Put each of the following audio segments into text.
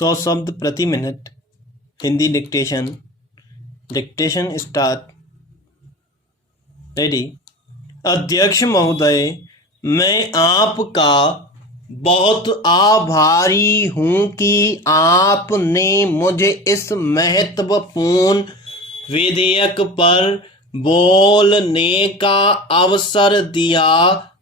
100 शब्द प्रति minute. Hindi dictation. Dictation start. Ready. अध्यक्ष महोदय, मैं आपका बहुत आभारी हूँ कि आपने मुझे इस महत्वपूर्ण विधेयक पर बोलने का अवसर दिया।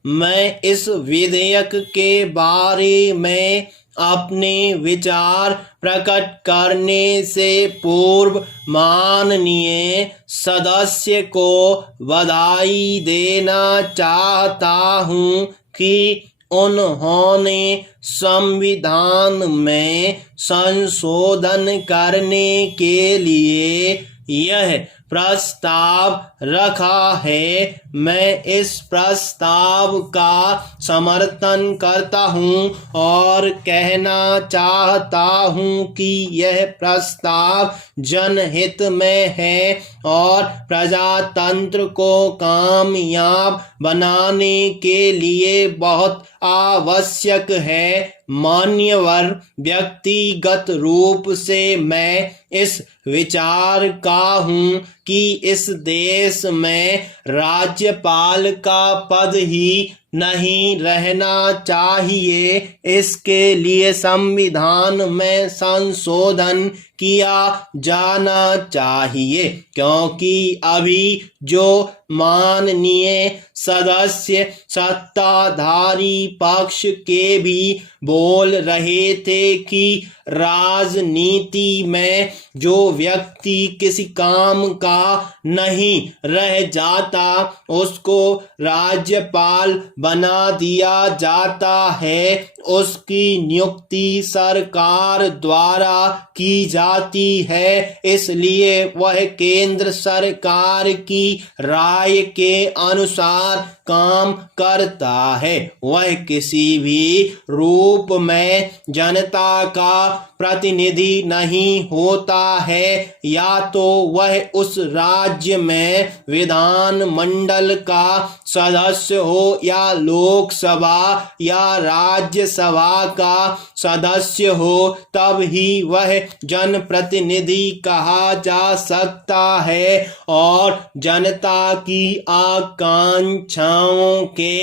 मैं इस विधेयक के बारे में अपने विचार प्रकट करने से पूर्व माननीय सदस्य को बधाई देना चाहता हूँ कि उन्होंने संविधान में संशोधन करने के लिए यह प्रस्ताव रखा है। मैं इस प्रस्ताव का समर्थन करता हूं और कहना चाहता हूं कि यह प्रस्ताव जनहित में है और प्रजातंत्र को कामयाब बनाने के लिए बहुत आवश्यक है। मान्यवर, व्यक्तिगत रूप से मैं इस विचार का हूँ कि इस देश में राज्यपाल का पद ही नहीं रहना चाहिए। इसके लिए संविधान में संशोधन किया जाना चाहिए, क्योंकि अभी जो माननीय सदस्य सत्ताधारी पक्ष के भी बोल रहे थे कि राजनीति में जो व्यक्ति किसी काम का नहीं रह जाता उसको राज्यपाल बना दिया जाता है, उसकी नियुक्ति सरकार द्वारा की जाती है। इसलिए वह केंद्र सरकार की राय के अनुसार काम करता है। वह किसी भी रूप में जनता का प्रतिनिधि नहीं होता है, या तो वह उस राज्य में विधान मंडल का सदस्य हो या लोकसभा या राज्यसभा का सदस्य हो, तब ही वह जनप्रतिनिधि कहा जा सकता है और जनता की आकांक्षाओं के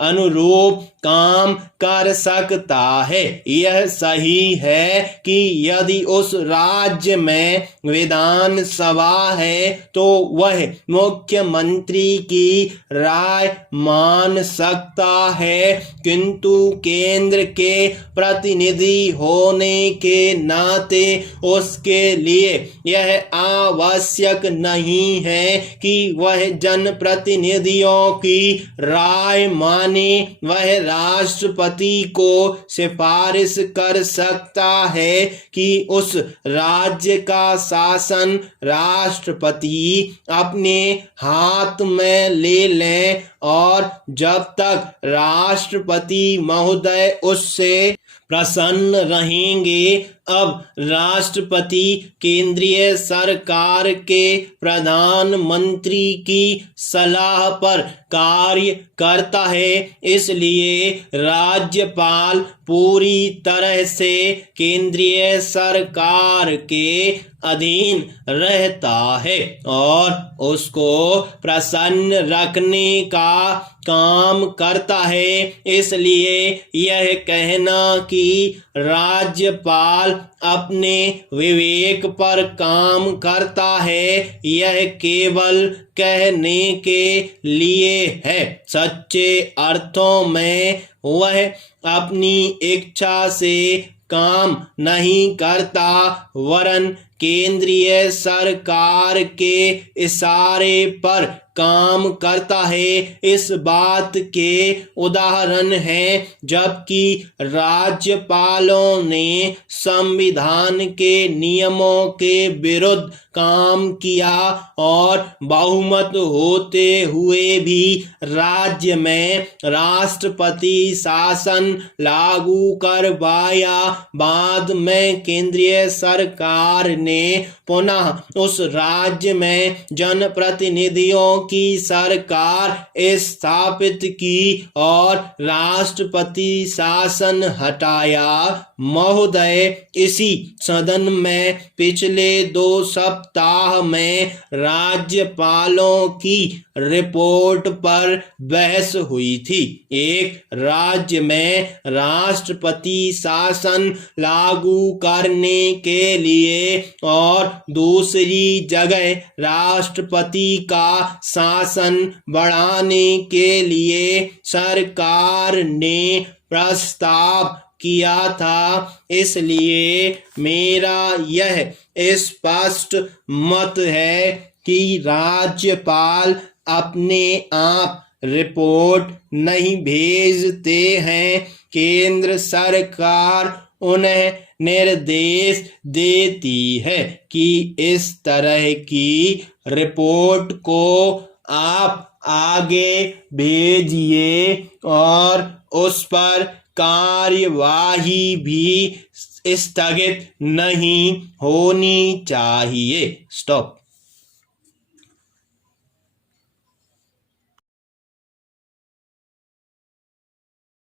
अनुरूप काम कर सकता है। यह सही है कि यदि उस राज्य में विधान सभा है तो वह मुख्यमंत्री की राय मान सकता है, किंतु केंद्र के प्रतिनिधि होने के नाते उसके लिए यह आवश्यक नहीं है कि वह जनप्रतिनिधियों की राय माने। वह राष्ट्रपति को सिफारिश कर सकता है कि उस राज्य का शासन राष्ट्रपति अपने हाथ में ले लें और जब तक राष्ट्रपति महोदय उससे प्रसन्न रहेंगे। अब राष्ट्रपति केंद्रीय सरकार के प्रधानमंत्री की सलाह पर कार्य करता है, इसलिए राज्यपाल पूरी तरह से केंद्रीय सरकार के अधीन रहता है और उसको प्रसन्न रखने का काम करता है। इसलिए यह कहना कि राज्यपाल अपने विवेक पर काम करता है, यह केवल कहने के लिए है। सच्चे अर्थों में वह अपनी इच्छा से काम नहीं करता, वरन केंद्रीय सरकार के इशारे पर काम करता है। इस बात के उदाहरण हैं जबकि राज्यपालों ने संविधान के नियमों के विरुद्ध काम किया और बहुमत होते हुए भी राज्य में राष्ट्रपति शासन लागू करवाया। बाद में केंद्रीय सरकार ने पुनः उस राज्य में जनप्रतिनिधियों की सरकार स्थापित की और राष्ट्रपति शासन हटाया। महोदय, इसी सदन में पिछले 2 सप्ताह में राज्यपालों की रिपोर्ट पर बहस हुई थी। एक राज्य में राष्ट्रपति शासन लागू करने के लिए और दूसरी जगह राष्ट्रपति का शासन बढ़ाने के लिए सरकार ने प्रस्ताव किया था। इसलिए मेरा यह स्पष्ट मत है कि राज्यपाल अपने आप रिपोर्ट नहीं भेजते हैं। केंद्र सरकार उन्हें निर्देश देती है कि इस तरह की रिपोर्ट को आप आगे भेजिए और उस पर कार्यवाही भी स्थगित नहीं होनी चाहिए। स्टॉप।